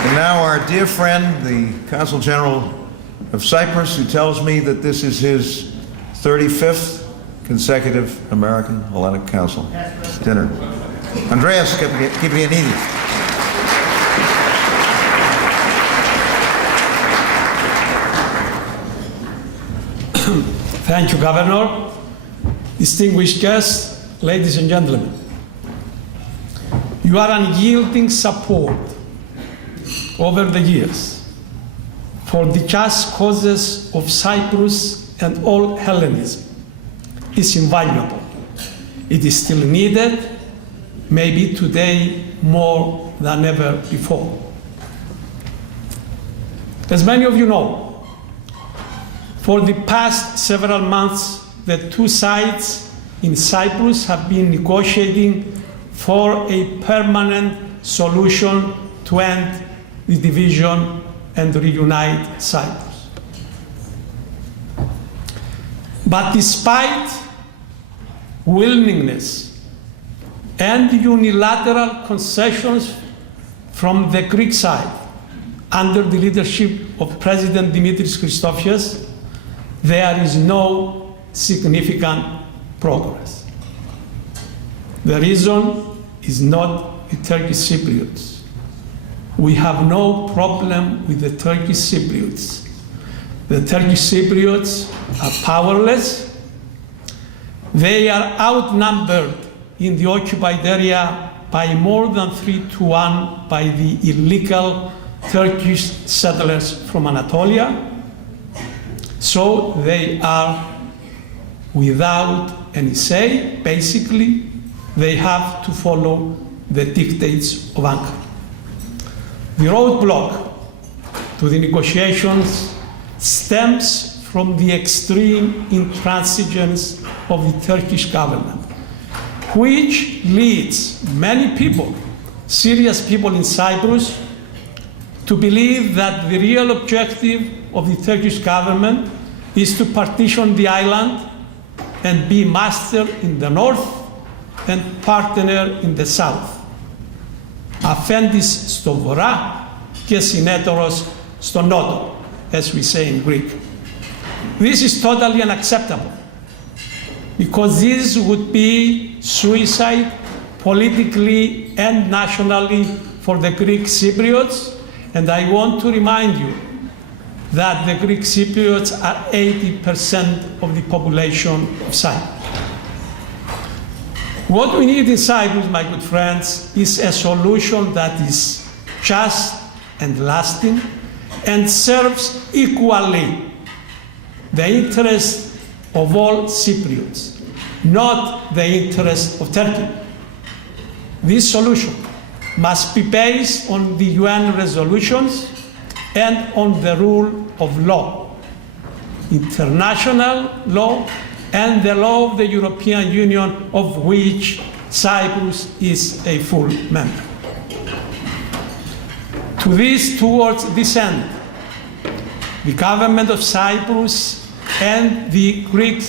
And now our dear friend, the Consul General of Cyprus, who tells me that this is his 35th consecutive American Hellenic Council dinner. Andreas Kyprianides. Thank you, Governor. Distinguished guests, ladies and gentlemen. Your unyielding support over the years for the just causes of Cyprus and all Hellenism is invaluable. It is still needed, maybe today more than ever before. As many of you know, for the past several months, the two sides in Cyprus have been negotiating for a permanent solution to end the division and reunite Cyprus. But despite willingness and unilateral concessions from the Greek side under the leadership of President Dimitris, there is no significant progress. The reason is not the Turkish Cypriots. We have no problem with the Turkish Cypriots. The Turkish Cypriots are powerless. They are outnumbered in the occupied area by more than 3-1 by the illegal Turkish settlers from Anatolia. So they are without any say. Basically, they have to follow the dictates of Ankara. The roadblock to the negotiations stems from the extreme intransigence of the Turkish government, which leads many people, serious people in Cyprus, to believe that the real objective of the Turkish government is to partition the island and be master in the north and partner in the south. Αφέντης στο βορρά και συνέτερος στο νότο, as we say in Greek. This is totally unacceptable, because this would be suicide politically and nationally for the Greek Cypriots. And I want to remind you that the Greek Cypriots are 80% of the population of Cyprus. What we need in Cyprus, my good friends, is a solution that is just and lasting and serves equally the interest of all Cypriots, not the interest of Turkey. This solution must be based on the UN resolutions and on the rule of law, international law, and the law of the European Union, of which Cyprus is a full member. Towards this end, the government of Cyprus and the Greek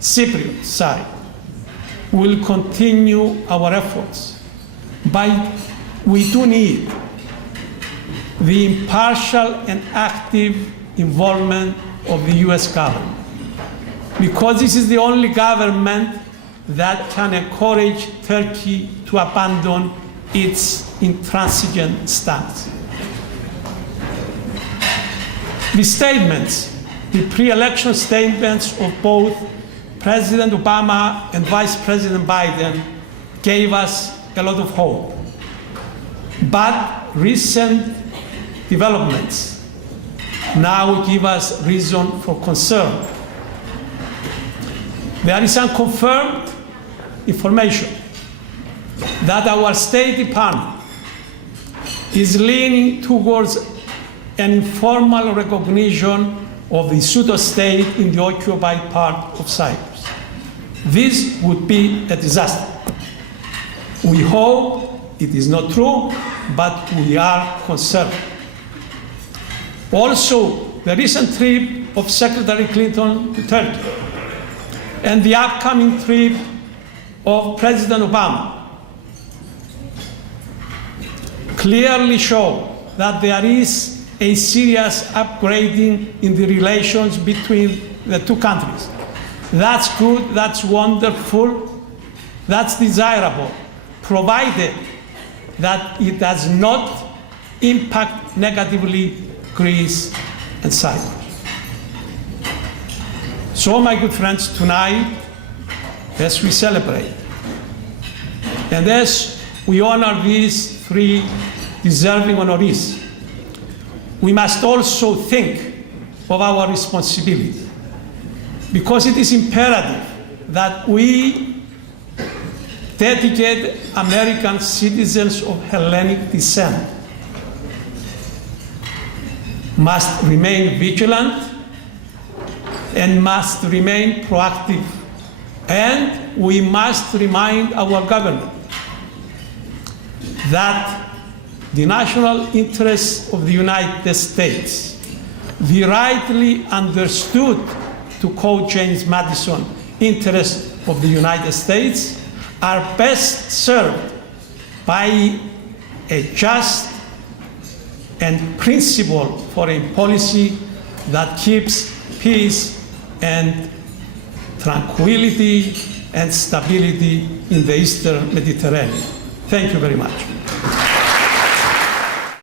Cypriot side will continue our efforts. But we do need the impartial and active involvement of the US government, because this is the only government that can encourage Turkey to abandon its intransigent stance. The statements, the pre-election statements of both President Obama and Vice President Biden gave us a lot of hope. But recent developments now give us reason for concern. There is unconfirmed information that our State Department is leaning towards an informal recognition of the pseudo-state in the occupied part of Cyprus. This would be a disaster. We hope it is not true, but we are concerned. Also, the recent trip of Secretary Clinton to Turkey and the upcoming trip of President Obama clearly show that there is a serious upgrading in the relations between the two countries. That's good, that's wonderful, that's desirable, provided that it does not impact negatively Greece and Cyprus. So, my good friends, tonight, as we celebrate, and as we honor these three deserving honorees, we must also think of our responsibility, because it is imperative that we dedicate American citizens of Hellenic descent must remain vigilant and must remain proactive. And we must remind our government that the national interests of the United States, the rightly understood, to quote James Madison, interests of the United States, are best served by a just and principled foreign policy that keeps peace and tranquility and stability in the Eastern Mediterranean. Thank you very much.